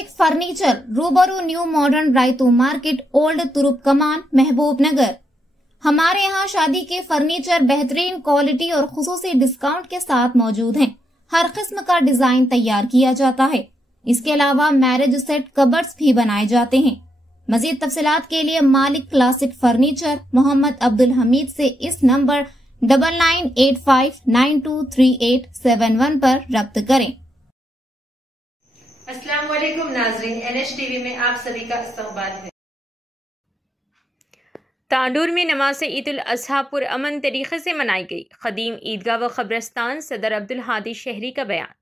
Classic furniture रूबरू new modern Rythu market old तुरुप कमान महबूब नगर। हमारे यहाँ शादी के फर्नीचर बेहतरीन क्वालिटी और खुसूसी डिस्काउंट के साथ मौजूद हैं। हर किस्म का डिजाइन तैयार किया जाता है। इसके अलावा मैरिज सेट कबर्ड्स भी बनाए जाते हैं। मजीद तफसीलात के लिए मालिक क्लासिक फर्नीचर मोहम्मद अब्दुल हमीद से इस नंबर 9985923871 पर रब्त करें। अस्सलाम वालेकुम नाज़रीन, NH TV में आप सभी का इस्तकबाल है। तांडूर में नमाज ईद उल अज़हा पुरअमन तरीके से मनाई गई। खदीम ईदगाह व क़ब्रिस्तान सदर अब्दुल हादी शहरी का बयान।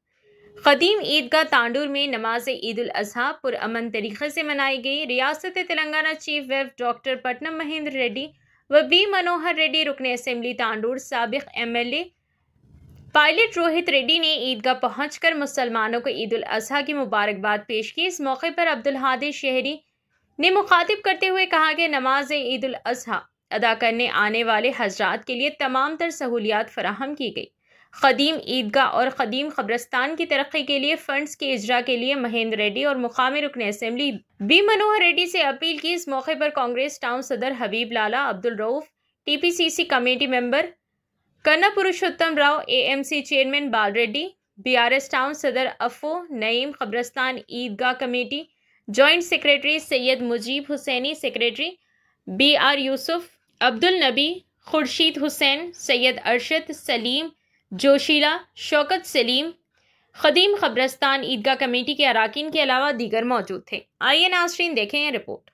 खदीम ईदगाह तांडूर में नमाज ईद उल अज़हा पुरअमन तरीके से मनाई गई। रियासत Telangana chief whip doctor Pattanam Mahendra Reddy व बी मनोहर रेड्डी रुकने असेंबली तांडूर साबिक MLA पायलट रोहित रेड्डी ने ईदगाह पहुंचकर मुसलमानों को ईद उल अज़हा की मुबारकबाद पेश की। इस मौके पर अब्दुल हादी शहरी ने मुखातिब करते हुए कहा कि नमाज ईद उल अज़हा अदा करने आने वाले हजरात के लिए तमाम तर सहूलियात फराहम की गई। खदीम ईदगाह और खदीम क़ब्रिस्तान की तरक्की के लिए फंड्स के इजरा के लिए महेंद्र रेड्डी और मुकामी रुकन असेंबली बी मनोहर रेड्डी से अपील की। इस मौके पर कांग्रेस टाउन सदर Habib Lala Abdul Rauf, TPCC committee member Kanna Purushottam Rao, AMC chairman बाल रेड्डी, BRS टाउन सदर अफो नईम, क़ब्रिस्तान ईदगाह committee joint secretary Syed Mujeeb Hussaini, secretary BR Yusuf, Abdul Nabi, Khursheed Hussain, Syed Arshad, Saleem Joshila, Shaukat Saleem, खदीम क़ब्रिस्तान ईदगाह कमेटी के अराकीन के अलावा दीगर मौजूद थे। आइए नाज़रीन देखें यह रिपोर्ट।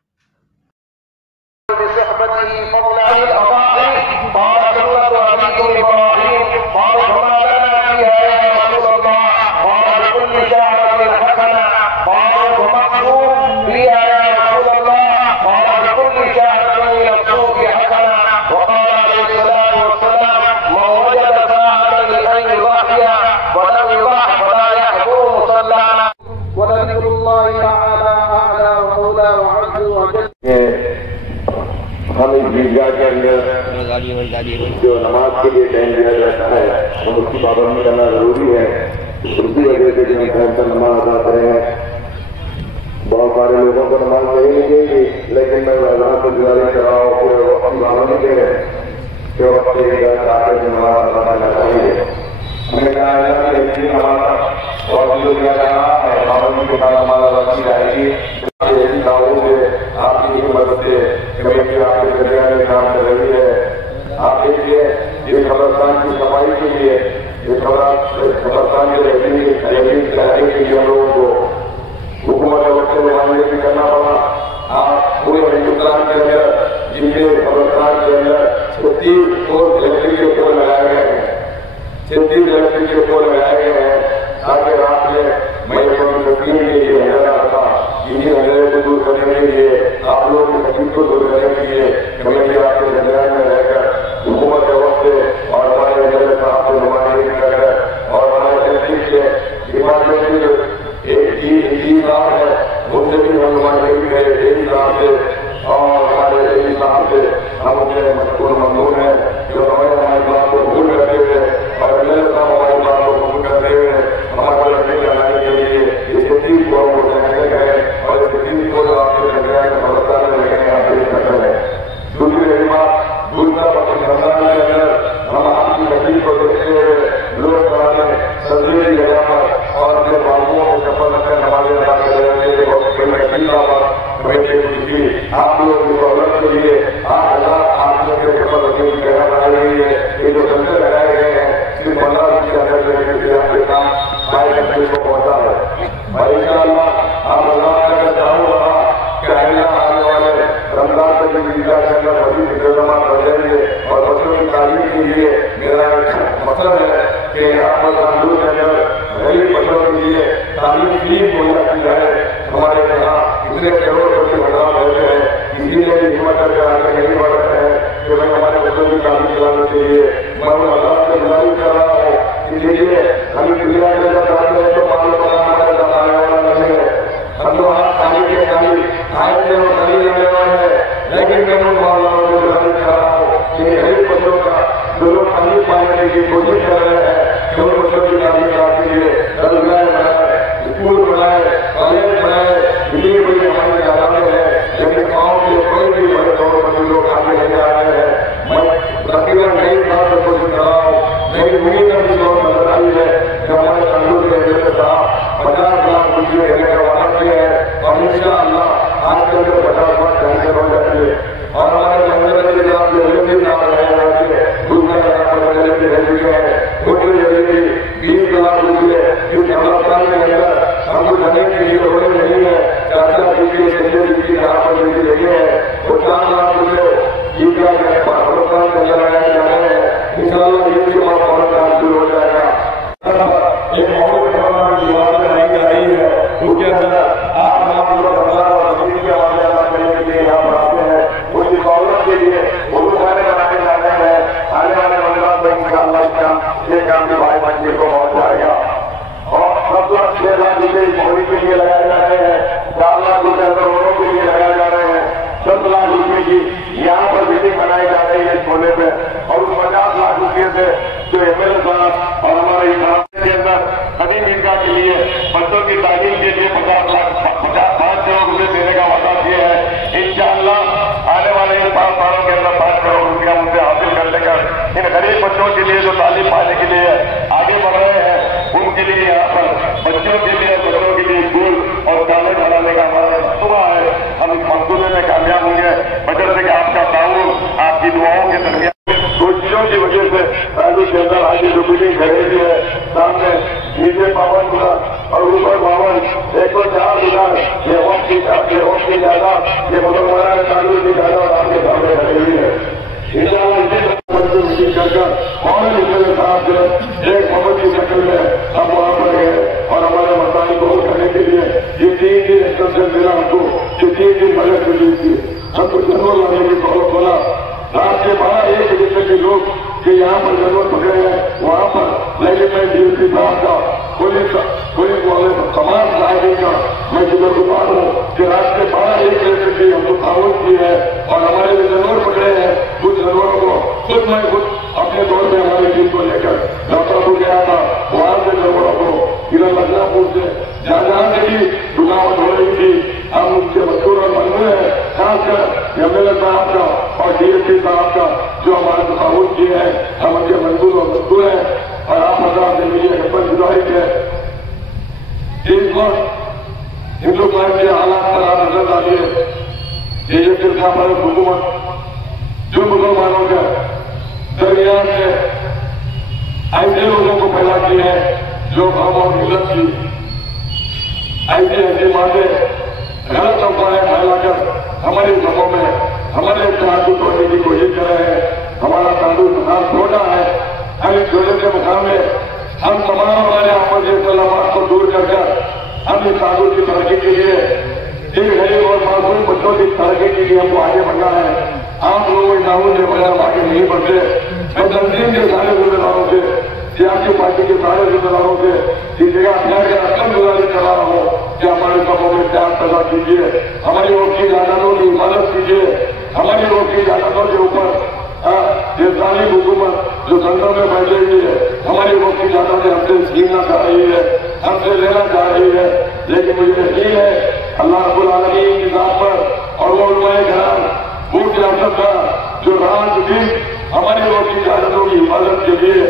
हम इस ईदगाह के अंदर जो नमाज के लिए टाइम दिया जाता है और उसकी पाबंदी करना जरूरी है। उसी वजह से जो हम टाइम पर नमाज अदा करें हैं। बहुत सारे लोगों को नमाज नहीं मिलेगी, लेकिन मैं अल्लाह को गुजारिश कर रहा हूँ कि वो अपनी पाबंदी करें कि वो अपने आकर के नमाज अदा करना चाहिए। हमने कहा और जो दिया जा रहा है पाबंदी के साथ नमाज अदा की जाएगी। आपकी मदद से कमेटी आपके जरिए में काम कर रही है। आप देखिए इस क़ब्रिस्तान की सफाई के लिए, इस क़ब्रिस्तान के रहने के लिए हम लोगों को हुकूमत वक्त नुमाइंदगी भी करना पड़ा। आप पूरे हिंदुस्तान के अंदर जिनके क़ब्रिस्तान के अंदर 36 इलेक्ट्रिक के पोल लगाए गए हैं, 36 इलेक्ट्रिक के पोल लगाए गए हैं ताकि रात में महिलाओं की तकलीफ के लिए अंधेरा था। इन्हीं अंधेरे को दूर करने के लिए, आप लोगों की तकलीफ को दूर करने के लिए कमेटी आपके दरमियान में रहकर हुकूमत के वक्त और हमारे अंधेरे साहब से नुमाइंदगी कर और हमारे तकलीफ के डिपार्टमेंट की जो एक साहब है उनसे भी हम नुमाइंदगी करें एक साहब से और हमारे साहब से हम उनसे मशहूर ममनून है जो हमारी बात को भूल करते हुए और मेरे साहब हमारी बात को भूल करते हुए हमारे लड़के बनाने के लिए इस चीज को और इस चीज को आपके दरमियान में भरोसा में रखेंगे। आप देख सकते हैं। दूसरी बड़ी बात, दूसरा रमजान के अंदर हम आपकी तकलीफ को देखते हुए लोग बनाने तस्वीर जगह पर और अपने बाबुओं को चप्पल रखकर नमाज़ अदा कर रहे हैं। आप लोग की सहूलत के लिए 8,000 आप लोग के चप्पल रखने की जगह बनाई गई है। ये जो संस्था लगाए गए हैं सिर्फ 15 दिन के अंदर आपके काम भाई कंपनी को पहुंचा है। भाई इंशाअल्लाह आप अल्लाह का चाहूँगा कि आने वाले रमजान तक ईदगाह के अंदर मजीद इंतजाम कर देंगे और बच्चों की तालीम के लिए मेरा मतलब है कि आप तांडूर के अंदर गरीब बच्चों के लिए तालीम फ्री मुहैया की जाए। हमारे यहाँ इतने करोड़ बच्चे भगवान रहते हैं, इसीलिए हिम्मत करके आगे नहीं बढ़ रहे हैं कि मैं हमारे बच्चों की तालीम दिलाने के लिए मैं अल्लाह से गुजारिश कर रहा हूँ। इसलिए हम दुनिया में जब जाते हैं तो मालूम हमारे दबाने वाला नहीं है। हम तो खाली के खाली आए थे और खरीद लेने वाले हैं, लेकिन मैं उन मामलों को गुजारिश कर रहा हूँ कि गरीब बच्चों का जो लोग तालीम पाने की कोशिश कर रहे हैं कि उन बच्चों की तालीम के लिए स्कूल बनाए, कॉलेज बनाए, सफाई में ज्यादा है, लेकिन गाँव के कोई भी बड़े तौर पर लोग आगे नहीं आ रहे हैं। मैं तकरीबन नई बात को कराओ, नई उम्मीद की जो नजर आई है कि हमारे तंदूर के एमएलए साहब 50 लाख रुपये देने का वादा किया है और इंशाअल्लाह आज कल के 50 लाख कैंसिल हो जाएंगे। और हमारे मंदिर के जवाब जो भी नाम रहे दूसरा रह चुके हैं, उसके जरिए 20 लाख रुपये इस हिंदुस्तान के अंदर हमको जमीन के लिए होने नहीं है। चाचा जी के संजय जी की जहाँ पर लगे हैं वो 4 लाख रुपये हिंदुस्तान के अंदर लगाए जा रहे हैं। इंशाअल्लाह ये भी हमारा काम शुरू हो जाएगा। एक बहुत दीवार बनाई जा रही है, उसके अंदर आप लोग के हवाले करने के लिए यहाँ पर आते हैं, उसकी दौलत के लिए उर्दू गाने बनाए जा रहे हैं। आने वाले मंदिरों में इंशाअल्लाह ये काम भी भाई मंदिर को पहुंच जाएगा। और 7 लाख 6 लाख रुपये मोदी के लिए लगाए जा रहे हैं, 4 लाख रुपये करोड़ों के लिए लगाए जा रहे हैं, 10 लाख रुपये की यहाँ पर बिल्डिंग बनाई जा रही है सोने पे। और उस 50 लाख रुपये से जो एमएलए साहब और हमारे इलाके के अंदर कदीम ईदगाह के लिए बच्चों की तालीम के लिए 5 करोड़ रुपये देने का वादा किया है। इंशाअल्लाह आने वाले इन 5 सालों के अंदर 5 करोड़ रुपया उनसे हासिल कर लेकर इन गरीब बच्चों के लिए जो तालीम पाने के लिए आगे बढ़ रहे हैं, उनके लिए यहाँ पर बच्चों के लिए बच्चों के लिए स्कूल और कॉलेज बनाने का हमारा मंसूबा है। हम इस मंसूबे में कामयाब होंगे बशर्ते कि आपका ताउन, आपकी दुआओं के दरमियान कोशिशों की वजह से राज्य के अंदर आज जो बिल्डिंग खरीदी है, सामने नीचे 52 गुना और ऊपर 52 104 गुना ये वक्त की ज्यादा ये मुसलमाना के तालुक की ज्यादा और आपके सामने खरीदी है। मीटिंग कर और इसके साथ एक मोहम्मद की शक्ल में हम वहां पर गए और हमारे मसाइल को हल करने के लिए ये 3 दिन एक्सटेंशन मिला हमको, जो 3 दिन मदद मिली थी। हमको जरूर लाने की बहुत बोला। रात के 12-1 बजे तक के लोग कि यहाँ पर जरूरत पकड़े हैं, वहां पर लेजिस्लेटिव डीएसपी साहब का, पुलिस वाले तमाम साहिब का मैं शुक्रगुजार हूँ कि रात के 12-1 बजे तक की हमको ताउन की है और हमारे लिए जानवर पकड़े हैं। कुछ जानवरों को खुद मैं अपने तौर पर हमारी टीम को लेकर डॉक्टर गया था, वहां से जानवरों को इधर बदलापुर से जहां से भी रुकावट हो रही थी, हम उनसे मजबूर और मंजूर है। खासकर एमएलए साहब का और डीएसपी साहब का जो हमारे ताउन किए हैं, हम उनके मंजूर और मजबूर हैं। और आप हजार से मिलिए अपन गुजारिश है, इस वक्त हिंदुस्तान के हालात पर आप नजर डालिए। ये सिरसा पर हुकूमत जो मुसलमानों के दरमियान में ऐसे लोगों को पैदा किए हैं जो हम और मिलत की ऐसी बातें गलत अफवाहें फैलाकर हमारे लोगों में हमारे इतिहास को तोड़ने की कोशिश कर रहे हैं। हमारा ताल्लुक मुकाम छोटा है, हम इस छोटे के मुकाबले हम तमाम हमारे आपस के इख्तिलाफात को दूर कर हम इस ताल्लुक की तरक्की के लिए इन गरीब और मासूम बच्चों की तरक्की के लिए हमको आगे बढ़ना है। आप लोगों के नामों से बगैर आगे नहीं बढ़ते। मैं तंजीम के सारे जिम्मेदारों से, सियासी पार्टी के सारे जिम्मेदारों से सीधेगा अखबार के अक्सर गुजारिश कर रहा हूँ कि हमारे सबों में त्याग पैदा कीजिए, हमारी वोट की जायदादों की हिफाजत कीजिए, हमारी वोट की जायदादों के ऊपर ये जालिम हुकूमत जो संसद में बैठे हुई है, हमारी वोट की जायदादें हमसे छीनना चाह रही है, हमसे लेना चाह रही है। लेकिन मुझे यकीन है अल्लाह रब्बुल आलमीन की जात पर और वो उलमाए किराम वोट रियासत का जो राज भी हमारी वोट की जायदादों की हिफाजत के लिए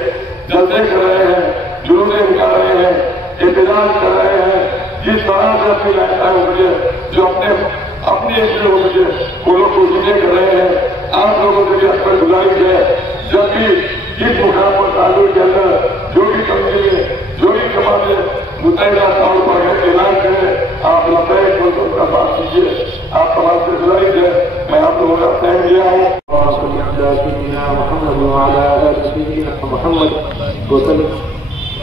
जलसे कर रहे हैं, जुलूसे निकाल रहे हैं, एहतजाज कर रहे हैं, जिस तरह से अपनी लगता है मुझे जो अपनी लोगों से वो लोग कोशिशें कर रहे हैं। आप लोगों से भी अक्सर गुजारिश है, जब भी जिस मुकाम पर ताल्लुक के अंदर जो भी तंजीमें जो भी समाज मुतहदा तौर पर ऐलान करें, आप लबैक बोल उनका बात कीजिए। आप समाज से गुजारिश है, मैं आप लोगों का तय लिया हूँ।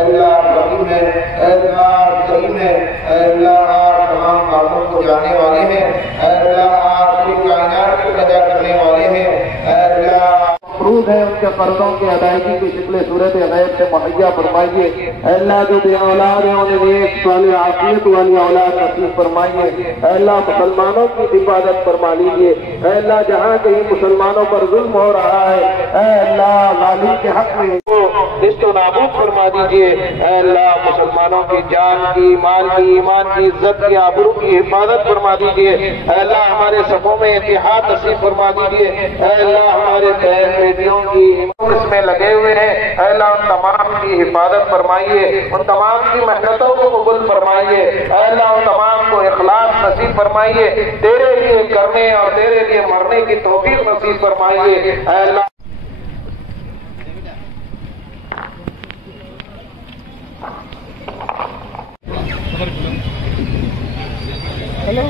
अल्लाह रहीम है, अल्लाह करीम है, अल्लाह तमाम बातों को जानने वाले हैं, अल्लाह आपकी कायनात को पैदा करने वाले हैं, अल्लाह मफरूज है उनके कर्जों की अदायगी की शक्ल सूरत गैब से मुहैया फरमाइए। अल्लाह जो बे औलाद है उन्हें नेक साले आफियत वाली औलाद नसीब फरमाइए। अल्लाह मुसलमानों की हिफाजत फरमा लीजिए। अल्लाह जहाँ कहीं मुसलमानों पर जुल्म हो रहा है, अल्लाह जालिम के हक में निस्तो नाबूद फरमा दीजिए। अल्लाह मुसलमानों की जान की, माल की, ईमान की, इज्जत की, आबरू की हिफाजत फरमा दीजिए। अल्लाह हमारे सफों में इत्तेहाद नसीब फरमा दीजिए। अल्लाह हमारे बहन बेटियों की इसमें लगे हुए हैं, अल्लाह उन तमाम की हिफाजत फरमाइए, उन तमाम की मेहनतों को कबूल फरमाइए। अल्लाह उन तमाम को इखलास नसीब फरमाइए, तेरे लिए करने और तेरे लिए मरने की तौफीक नसीब फरमाइए। अल्लाह हेलो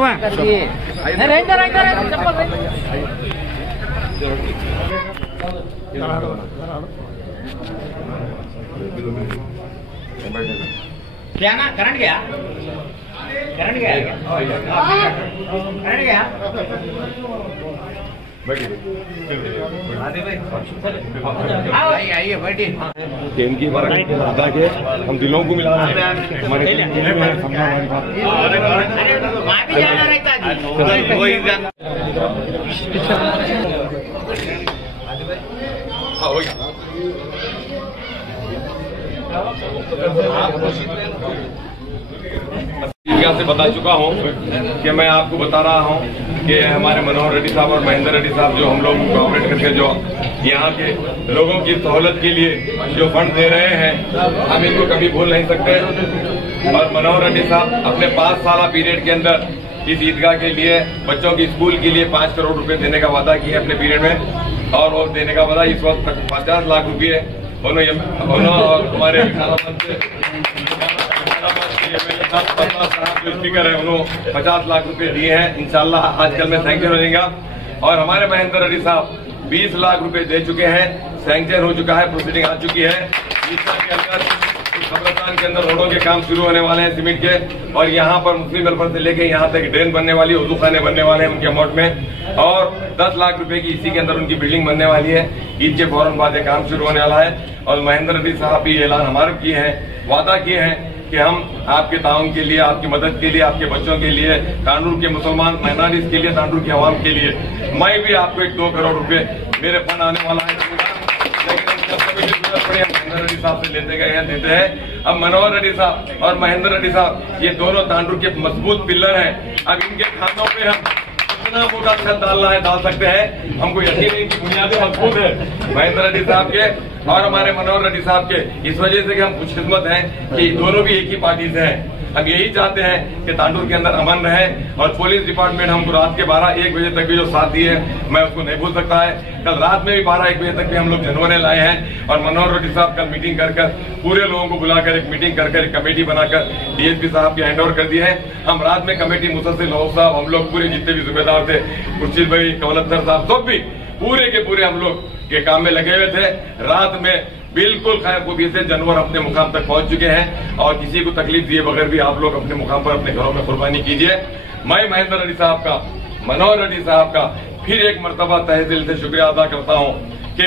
हाँ क्या ना करंट गया करंट गया करंट गया आइए बैठिए। इनकी बरकत के हम दिलों को मिला रहे हैं, हमारे से बता चुका हूं कि मैं आपको बता रहा हूं कि हमारे मनोहर रेड्डी साहब और महेंद्र रेड्डी साहब जो हम लोग कोऑपरेट करके जो यहाँ के लोगों की सहूलत के लिए जो फंड दे रहे हैं, हम इनको कभी भूल नहीं सकते। और मनोहर रेड्डी साहब अपने 5 साल पीरियड के अंदर इस ईदगाह के लिए बच्चों की स्कूल के लिए 5 करोड़ रुपए देने का वादा किया अपने पीरियड में, और वो देने का वादा इस वक्त 50 लाख रुपये उन्होंने और हमारे जो स्पीकर है उन्होंने 50 लाख रुपए दिए हैं। इंशाल्लाह आजकल में सैंक्शन हो जाएगा। और हमारे महेंद्र रेड्डी साहब 20 लाख रुपए दे चुके हैं, सैंक्शन हो चुका है, प्रोसीडिंग आ चुकी है। इस साल के अंदर कब्रिस्तान के अंदर रोडों के काम शुरू होने वाले हैं सीमेंट के, और यहाँ पर मुस्लिम वेलफेयर से लेके यहाँ तक ड्रेन बनने वाली, उर्दू खाने बनने वाले हैं उनके अमाउंट में, और 10 लाख रुपए की इसी के अंदर उनकी बिल्डिंग बनने वाली है। ईद के फौरन बाद ये काम शुरू होने वाला है। और महेंद्र रेड्डी साहब भी ऐलान हमारे किए हैं, वादा किए हैं कि हम आपके ताउन के लिए, आपकी मदद के लिए, आपके बच्चों के लिए, तांडूर के मुसलमान माइनॉरिटीज के लिए, तांडूर की आवाम के लिए मैं भी आपको 1-2 करोड़ रुपए मेरे फंड आने वाला है, लेकिन हम जब कभी जरूरत पड़ी हम महेंद्र रेड्डी साहब से लेते गए हैं, देते हैं। अब मनोहर रेड्डी साहब और महेंद्र रेड्डी साहब ये दोनों तांडुर के मजबूत पिलर हैं। अब इनके खातों पे हम कितना मोटा छत डालना है डाल सकते हैं, हमको यकीन है कि बुनियादें मजबूत है महेंद्र रेड्डी साहब के और हमारे मनोहर रेड्डी साहब के, इस वजह से कि हम खुशकिस्मत हैं कि दोनों भी एक ही पार्टी से हैं। हम यही चाहते हैं कि तांडुर के अंदर अमन रहे और पुलिस डिपार्टमेंट हमको रात के 12-1 बजे तक भी जो साथ दिए मैं उसको नहीं भूल सकता है। कल रात में भी 12-1 बजे तक भी हम लोग जनवरे लाए हैं और मनोहर रेड्डी साहब कल मीटिंग कर पूरे लोगों को बुलाकर एक मीटिंग कर एक कमेटी बनाकर डीएसपी साहब के हैंड ओवर कर दिए हैं। हम रात में कमेटी मुसस्सिल लोग साहब, हम लोग पूरे जितने भी जिम्मेदार थे, खुर्शीद भाई, कवलत्तर साहब, सब भी पूरे के पूरे हम लोग के काम में लगे हुए थे। रात में बिल्कुल खैर खूबी से जानवर अपने मुकाम तक पहुंच चुके हैं और किसी को तकलीफ दिए बगैर भी आप लोग अपने मुकाम पर अपने घरों में कुर्बानी कीजिए। मैं महेंद्र रेड्डी साहब का, मनोहर रेड्डी साहब का फिर एक मर्तबा तहे दिल से शुक्रिया अदा करता हूं कि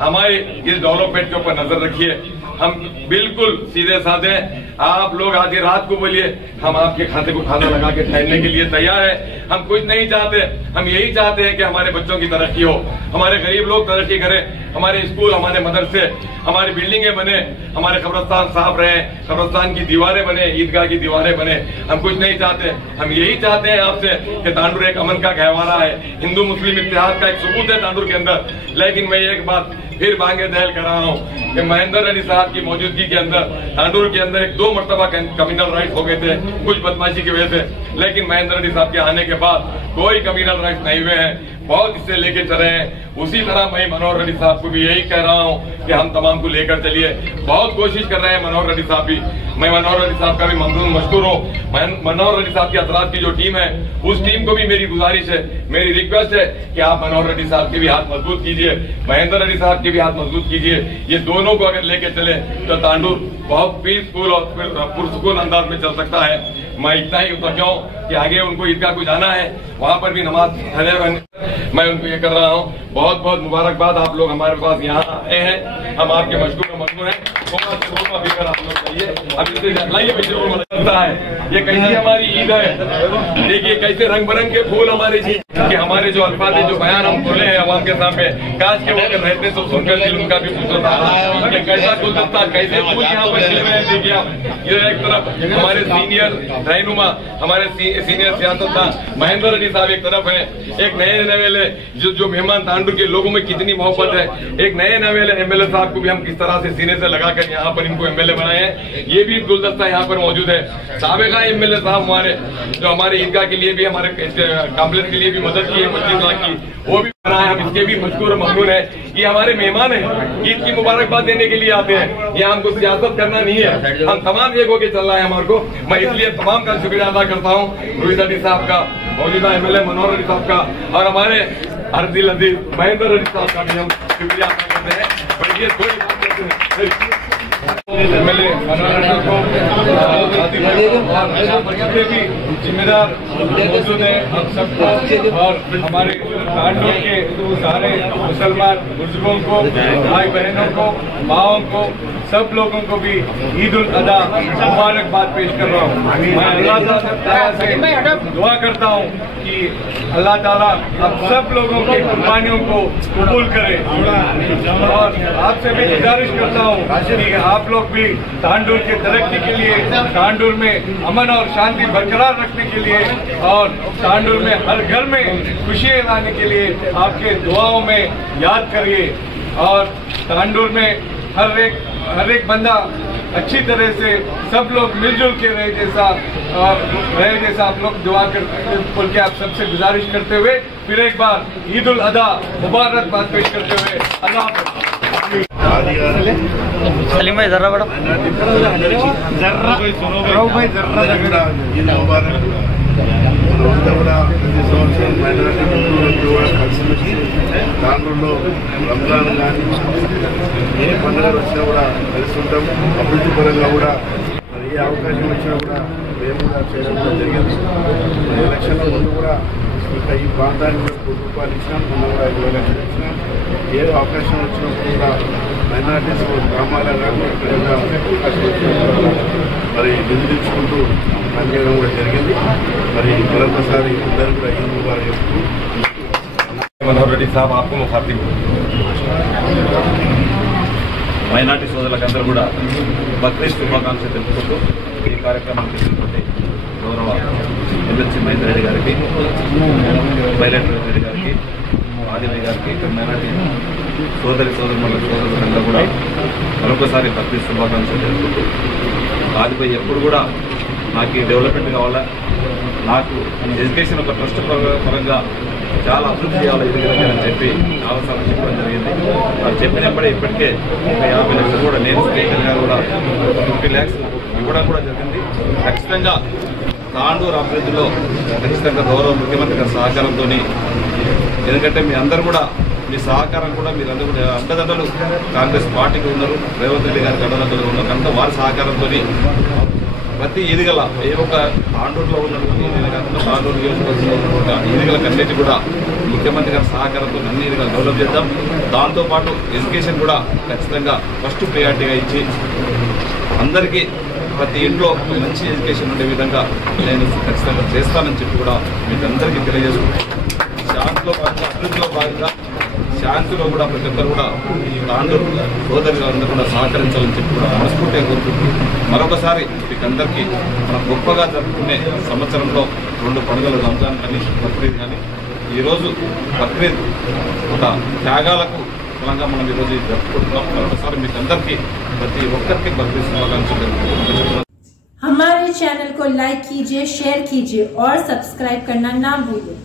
हमारे इस डेवलपमेंट के ऊपर नजर रखिए। हम बिल्कुल सीधे साधे, आप लोग आधी रात को बोलिए, हम आपके खाते को खाना लगा के ठहरने के लिए तैयार है। हम कुछ नहीं चाहते, हम यही चाहते हैं कि हमारे बच्चों की तरक्की हो, हमारे गरीब लोग तरक्की करें, हमारे स्कूल, हमारे मदरसे, हमारी बिल्डिंगें बने, हमारे कब्रिस्तान साफ रहे, कब्रिस्तान की दीवारें बने, ईदगाह की दीवारें बने। हम कुछ नहीं चाहते, हम यही चाहते हैं आपसे कि तांडुर एक अमन का गहवारा है, हिंदू मुस्लिम इत्तेहाद का एक सबूत है तांडुर के अंदर। लेकिन मैं एक बात फिर बांगे दहल कर रहा हूँ कि महेंद्र रेड्डी साहब की मौजूदगी के अंदर तांडुर के अंदर 1-2 मरतबा कम्युनल राइट्स हो गए थे कुछ बदमाशी की वजह से, लेकिन महेंद्र रेड्डी साहब के आने के बाद कोई कम्युनल राइट्स नहीं हुए हैं, बहुत इससे लेके चले हैं। उसी तरह मैं मनोहर रेड्डी साहब को भी यही कह रहा हूँ कि हम तमाम को लेकर चलिए, बहुत कोशिश कर रहे हैं मनोहर रेड्डी साहब भी। मैं मनोहर रेड्डी साहब का भी ममनून मशकूर हूँ। मनोहर रेड्डी साहब के हजरात की जो टीम है उस टीम को भी मेरी गुजारिश है, मेरी रिक्वेस्ट है कि आप मनोहर रेड्डी साहब के भी हाथ मजबूत कीजिए, महेंद्र रेड्डी साहब के भी हाथ मजबूत कीजिए। ये दोनों को अगर लेके चले तो तांडुर बहुत पीसफुल और पुरसुकून अंदाज में चल सकता है। मैं इतना ही क्यों कि आगे उनको ईदगाह को जाना है, वहाँ पर भी नमाज मैं उनको ये कर रहा हूँ। बहुत बहुत मुबारकबाद, आप लोग हमारे पास यहाँ आए हैं, हम आपके मशकूर ममनून हैं। आप लोग चाहिए अब इससे है ये कैसी हमारी ईद है, देखिए कैसे रंग बिरंग के फूल हमारे जी कि हमारे जो अल्फाज जो बयान हम खोले हैं अवाम के सामने, काश के वो रहते तो सुनकर दिल उनका भी पूछता था कि कैसा गुलदस्ता कैसे फूल यहाँ पर खिले हुए हैं। देखिए ये एक तरफ हमारे सीनियर रहनुमा, हमारे सीनियर सियासतदान महेंद्र रेड्डी साहब एक तरफ है, एक नए नवेले जो मेहमान तांडुर के लोगों में कितनी मोहब्बत है, एक नए नवेले एमएलए साहब को भी हम किस तरह से सीने से लगाकर यहाँ पर इनको एमएलए बनाए हैं, ये भी गुलदस्ता यहाँ पर मौजूद है। साबिका एमएलए साहब हमारे जो हमारे ईदगाह के लिए भी, हमारे कॉम्प्लेक्स के लिए भी मदद की है 25 लाख की, वो भी बनाए, हम इसके भी मशकूर ममनून है। ये हमारे मेहमान हैं, ईद की मुबारकबाद देने के लिए आते हैं, ये हमको सियासत करना नहीं है, हम तमाम एक होकर चल रहा है हमारे को। मैं इसलिए तमाम का शुक्रिया अदा करता हूँ रोहित रेड्डी साहब का, मौजूदा एमएलए मनोहर रेड्डी साहब का और हमारे अर्दिल अजीज महेंद्र रेड्डी साहब का भी हम शुक्रिया अदा करते हैं। पर ये थोड़ी एमएलए भी जिम्मेदार मौजूद है हम सबको और हमारे तांडुर के सारे मुसलमान बुजुर्गों को, भाई बहनों को, माओं को, सब लोगों को भी ईद उल अदा मुबारकबाद पेश कर रहा हूँ। मैं अल्लाह ताला से दुआ करता हूँ कि अल्लाह ताला आप सब लोगों की कुर्बानियों को कबूल करे और आपसे भी गुजारिश करता हूँ कि आप लोग भी तांडुर के तरक्की के लिए, तांडुर में अमन और शांति बरकरार रखने के लिए और तांडुर में हर घर में खुशियाँ लाने के लिए आपके दुआओं में याद करिए और तांडुर में हर एक बंदा अच्छी तरह से सब लोग मिलजुल के रहे जैसा आप लोग दुआ करते बोल के आप सबसे गुजारिश करते हुए फिर एक बार ईद उल अदा मुबारकबाद पेश करते हुए अल्लाह सलीम भाई जर्रा बड़ा ప్రతి సంవత్సరం మైనారిటీ మిత్రులందరూ కూడా కలిసిమెలిసి దాంట్లో రంజాన్ కానీ ఏ పండుగలు వచ్చినా కూడా కలిసి ఉంటాం. అభివృద్ధి పరంగా కూడా మరి ఏ అవకాశం వచ్చినా కూడా మేము కూడా చేయడం కూడా జరిగింది. ఎలక్షన్ల ముందు కూడా ఇంకా ఈ ప్రాంతానికి కూడా ₹1,000 ఇచ్చినాం, మొన్న కూడా 20 లక్షలు ఇచ్చినాం. ఏ అవకాశం వచ్చినప్పుడు కూడా మైనారిటీస్ గ్రామాల కానీ అవకాశం వచ్చినప్పుడు మరి నిధులించుకుంటూ పనిచేయడం కూడా జరిగింది. మరి మరొకసారి అందరూ కూడా ఈద్ ముబారక్ చెప్తూ मनोहर रेड्डी साहब आपको मुखातिब మైనార్టీ సోదరులందరూ కూడా బక్రీద్ శుభాకాంక్షలు తెలుపుకుంటూ ఈ కార్యక్రమానికి తీసుకుంటే గౌరవ ఎమ్మెల్సీ మహేందర్ రెడ్డి గారికి బైరెడ్డి రెడ్డి గారికి ఆదిలయ్య గారికి మైనార్టీ సోదరులందరూ కూడా మరొకసారి బక్రీద్ శుభాకాంక్షలు తెలుపుకుంటూ ఆదిపై ఎప్పుడు కూడా నాకు ఈ డెవలప్మెంట్ కావాలా, నాకు ఎడ్యుకేషన్ ఒక ట్రస్ట్ పరంగా చాలా అభివృద్ధి చేయాలి ఎదుగుదలని చెప్పి చాలాసార్లు చెప్పడం జరిగింది. అది చెప్పినప్పుడే ఇప్పటికే 50 లక్షలు కూడా నేను స్పీకర్గా కూడా 50 lakhs ఇవ్వడం కూడా జరిగింది. ఖచ్చితంగా తాండూరు అభివృద్ధిలో ఖచ్చితంగా గౌరవ ముఖ్యమంత్రి గారి సహకారంతో, ఎందుకంటే మీ అందరూ కూడా మీ సహకారం కూడా మీరందరూ కూడా అండదండలు కాంగ్రెస్ పార్టీకి ఉన్నారు, రేవంత్ రెడ్డి గారికి అండదండలు ఉన్నారు కనుక వారి సహకారంతో ప్రతి ఈదిగల ఏ ఒక్క తాండూరులో ఉన్నటువంటి ఈదిగల కాకుండా తాండూరు నియోజకవర్గంలో ఉన్నటువంటి ఈదిగలకు అన్నిటి కూడా ముఖ్యమంత్రి గారి సహకారంతో అన్ని ఈదిగలు డెవలప్ చేద్దాం. దాంతోపాటు ఎడ్యుకేషన్ కూడా ఖచ్చితంగా ఫస్ట్ ప్రయారిటీగా ఇచ్చి అందరికీ ప్రతి ఇంట్లో మంచి ఎడ్యుకేషన్ ఉండే విధంగా నేను ఖచ్చితంగా చేస్తానని చెప్పి కూడా మీకు అందరికీ తెలియజేసుకుంటాను. శాంతిలో భాగంగా అభివృద్ధిలో భాగంగా శాంతిలో కూడా ప్రతి ఒక్కరు కూడా తాండూరు సోదరులు అందరూ కూడా సహకరించాలని చెప్పి కూడా మనస్ఫూర్తిగా కోరుకుంటూ మరొకసారి మీకు అందరికీ మనం గొప్పగా జరుపుకునే సంవత్సరంలో 2 పండుగలు రంజాన్ కానీ బక్రీద్ కానీ, ఈరోజు బక్రీద్ ఒక త్యాగాలకు ఫలంగా మనం ఈరోజు జరుపుకుంటున్నాం. మరొకసారి మీకు అందరికీ ప్రతి ఒక్కరికి బక్రీద్ శుభాకాంక్షలు జరుపుకుంటున్నాం. हमारे चैनल को लाइक कीजिए, शेयर कीजिए और सब्सक्राइब करना ना भूलिए।